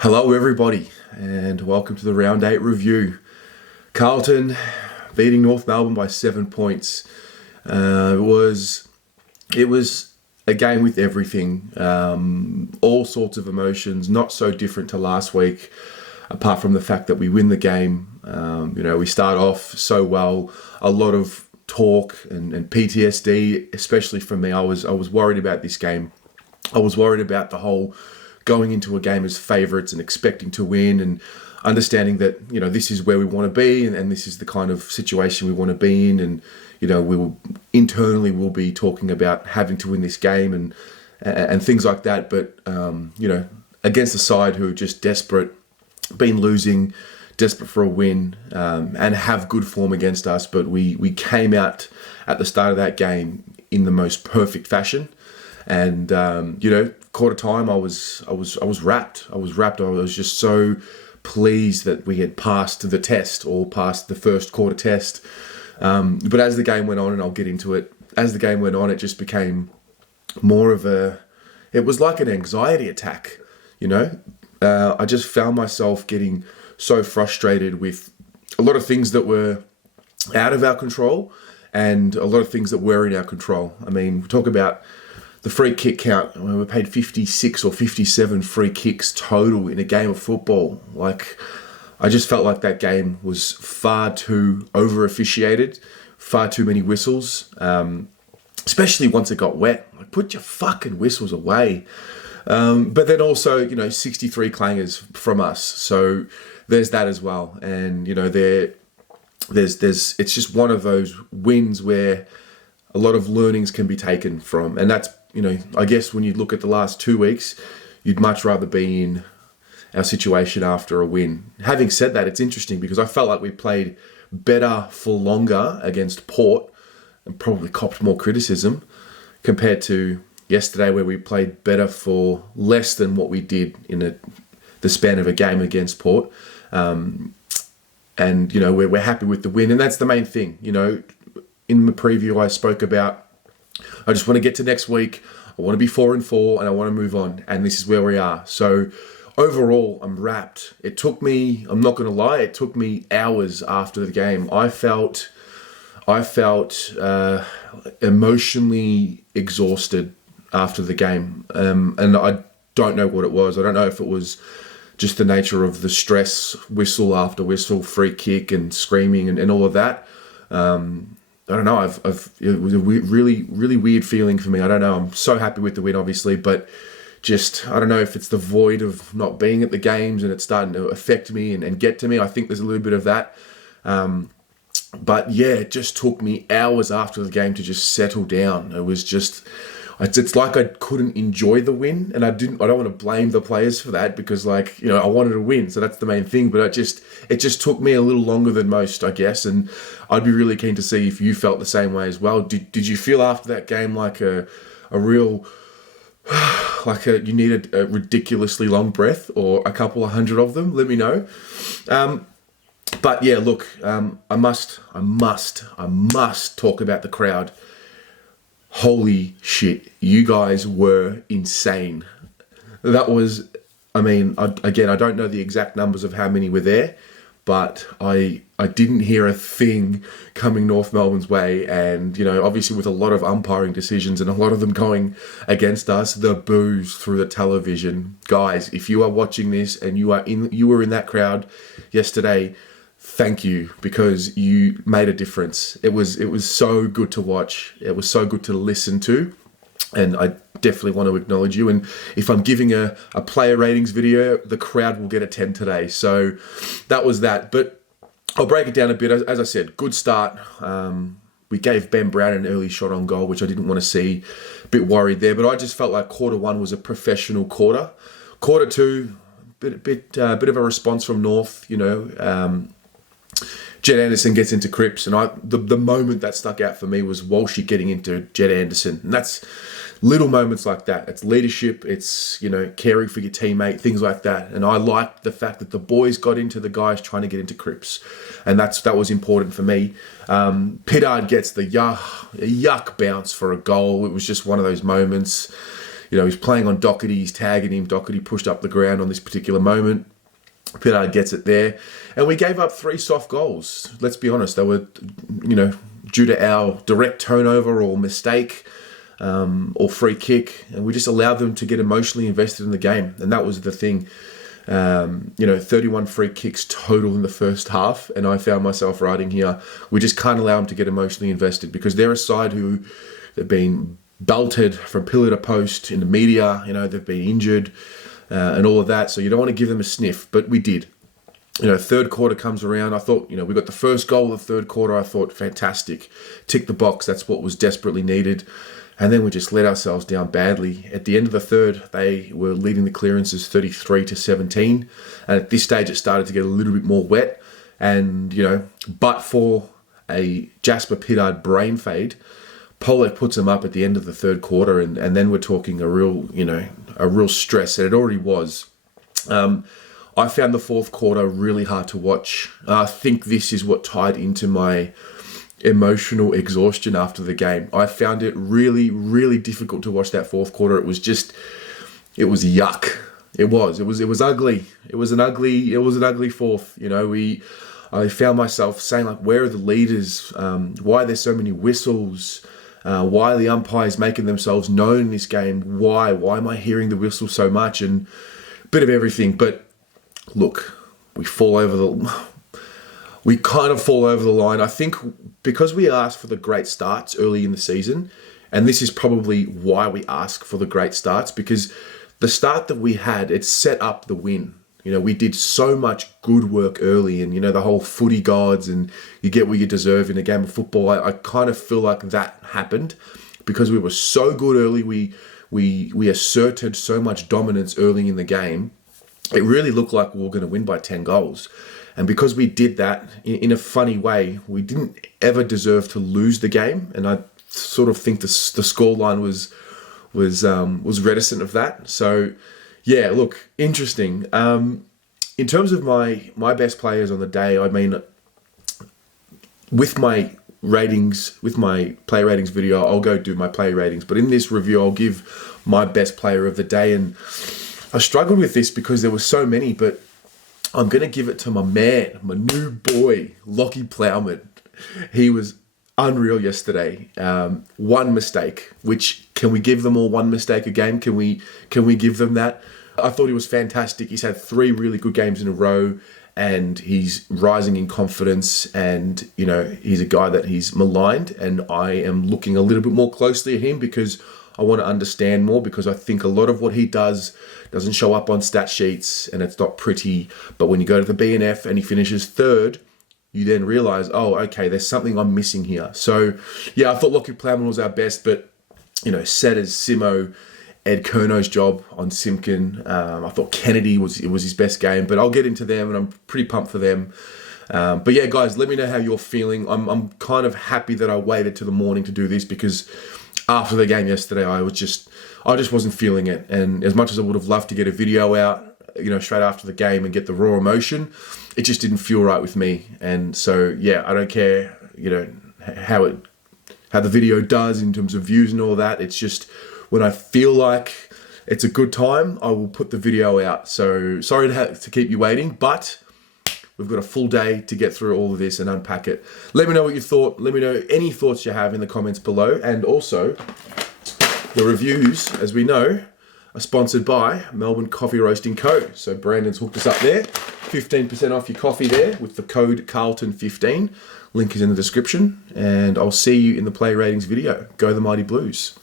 Hello everybody and welcome to the Round 8 review. Carlton beating North Melbourne by 7 points. It was a game with everything, all sorts of emotions, not so different to last week, apart from the fact that we win the game. We start off so well, a lot of talk and PTSD, especially for me. I was worried about this game. I was worried about the whole going into a game as favourites and expecting to win and understanding that, this is where we want to be and this is the kind of situation we want to be in. And, we'll be talking about having to win this game and things like that. But, against a side who are just desperate, been losing, desperate for a win, and have good form against us. But we came out at the start of that game in the most perfect fashion. And, quarter time, I was wrapped. I was just so pleased that we had passed the test or passed the first quarter test. But as the game went on, and I'll get into it, as the game went on, it just became more of it was like an anxiety attack, I just found myself getting so frustrated with a lot of things that were out of our control and a lot of things that were in our control. I mean, we talk about the free kick count. I mean, we paid 56 or 57 free kicks total in a game of football. I just felt like that game was far too over-officiated, far too many whistles, especially once it got wet. Put your fucking whistles away. But then also, 63 clangers from us. So there's that as well. And, there's it's just one of those wins where a lot of learnings can be taken from. And that's, I guess when you look at the last 2 weeks, you'd much rather be in our situation after a win. Having said that, it's interesting because I felt like we played better for longer against Port and probably copped more criticism compared to yesterday, where we played better for less than what we did in the span of a game against Port. And, we're happy with the win. And that's the main thing. In the preview, I spoke about, I just want to get to next week. I want to be 4-4 and I want to move on. And this is where we are. So overall, I'm wrapped. It took me, I'm not going to lie, it took me hours after the game. I felt emotionally exhausted after the game. And I don't know what it was. I don't know if it was just the nature of the stress, whistle after whistle, free kick and screaming and all of that. I don't know. It was a really, really weird feeling for me. I don't know. I'm so happy with the win, obviously, but just, I don't know if it's the void of not being at the games and it's starting to affect me and get to me. I think there's a little bit of that. But yeah, it just took me hours after the game to just settle down. It was just, it's like I couldn't enjoy the win, and I don't want to blame the players for that because I wanted to win. So that's the main thing, but it just took me a little longer than most, I guess. And I'd be really keen to see if you felt the same way as well. Did you feel after that game like a real, you needed a ridiculously long breath or a couple of hundred of them? Let me know. But yeah, look, I must talk about the crowd. Holy shit, you guys were insane. That was, I don't know the exact numbers of how many were there, but I didn't hear a thing coming North Melbourne's way. And, obviously with a lot of umpiring decisions and a lot of them going against us, the boos through the television. Guys, if you are watching this and you were in that crowd yesterday, thank you, because you made a difference. It was so good to watch. It was so good to listen to. And I definitely want to acknowledge you. And if I'm giving a player ratings video, the crowd will get a 10 today. So that was that. But I'll break it down a bit. As I said, good start. We gave Ben Brown an early shot on goal, which I didn't want to see. A bit worried there. But I just felt like quarter one was a professional quarter. Quarter two, bit of a response from North, Jed Anderson gets into Cripps, and the moment that stuck out for me was Walshy getting into Jed Anderson. And that's little moments like that. It's leadership, it's, caring for your teammate, things like that. And I liked the fact that the boys got into the guys trying to get into Cripps. And that was important for me. Pittard gets the yuck bounce for a goal. It was just one of those moments. he's playing on Doherty, he's tagging him. Doherty pushed up the ground on this particular moment. Pittard gets it there. And we gave up 3 soft goals. Let's be honest, they were, due to our direct turnover or mistake or free kick. And we just allowed them to get emotionally invested in the game. And that was the thing. 31 free kicks total in the first half. And I found myself writing here, we just can't allow them to get emotionally invested because they're a side who have been belted from pillar to post in the media. They've been injured. And all of that, so you don't want to give them a sniff, but we did. Third quarter comes around. I thought, we got the first goal of the third quarter. I thought, fantastic, tick the box. That's what was desperately needed. And then we just let ourselves down badly. At the end of the third, they were leading the clearances 33-17, and at this stage, it started to get a little bit more wet. And but for a Jasper Pittard brain fade, Polo puts them up at the end of the third quarter, and then we're talking a real stress, and it already was. I found the fourth quarter really hard to watch. I think this is what tied into my emotional exhaustion after the game. I found it really, really difficult to watch that fourth quarter. It was yuck. It was ugly. It was an ugly fourth. I found myself saying, like, where are the leaders? Why are there so many whistles? Why are the umpires making themselves known in this game? Why am I hearing the whistle so much? And a bit of everything. But look, we kind of fall over the line. I think because we asked for the great starts early in the season, and this is probably why we ask for the great starts, because the start that we had, it set up the win. We did so much good work early, and the whole footy gods and you get what you deserve in a game of football. I kind of feel like that happened because we were so good early. We asserted so much dominance early in the game. It really looked like we were going to win by 10 goals. And because we did that in a funny way, we didn't ever deserve to lose the game. And I sort of think the scoreline was reticent of that. So yeah, look, interesting. In terms of my best players on the day, I mean, with my ratings, with my play ratings video, I'll go do my play ratings. But in this review, I'll give my best player of the day. And I struggled with this because there were so many, but I'm going to give it to my man, my new boy, Lockie Plowman. He was unreal yesterday. One mistake, which, can we give them all one mistake a game? Can we give them that? I thought he was fantastic. He's had 3 really good games in a row, and he's rising in confidence, and he's a guy that he's maligned, and I am looking a little bit more closely at him because I want to understand more, because I think a lot of what he does doesn't show up on stat sheets and it's not pretty, but when you go to the BNF and he finishes 3rd, you then realize, oh, okay, there's something I'm missing here. So yeah, I thought Lockie Plowman was our best, but Setters, Simo, Ed Kerno's job on Simpkin. I thought Kennedy was his best game, but I'll get into them, and I'm pretty pumped for them. But yeah, guys, let me know how you're feeling. I'm kind of happy that I waited to the morning to do this, because after the game yesterday, I just wasn't feeling it. And as much as I would have loved to get a video out, straight after the game and get the raw emotion, it just didn't feel right with me. And so yeah, I don't care, how the video does in terms of views and all that. It's just, when I feel like it's a good time, I will put the video out. So sorry to keep you waiting, but we've got a full day to get through all of this and unpack it. Let me know what you thought. Let me know any thoughts you have in the comments below. And also, the reviews, as we know, are sponsored by Melbourne Coffee Roasting Co. So Brandon's hooked us up there. 15% off your coffee there with the code Carlton15. Link is in the description. And I'll see you in the play ratings video. Go the Mighty Blues.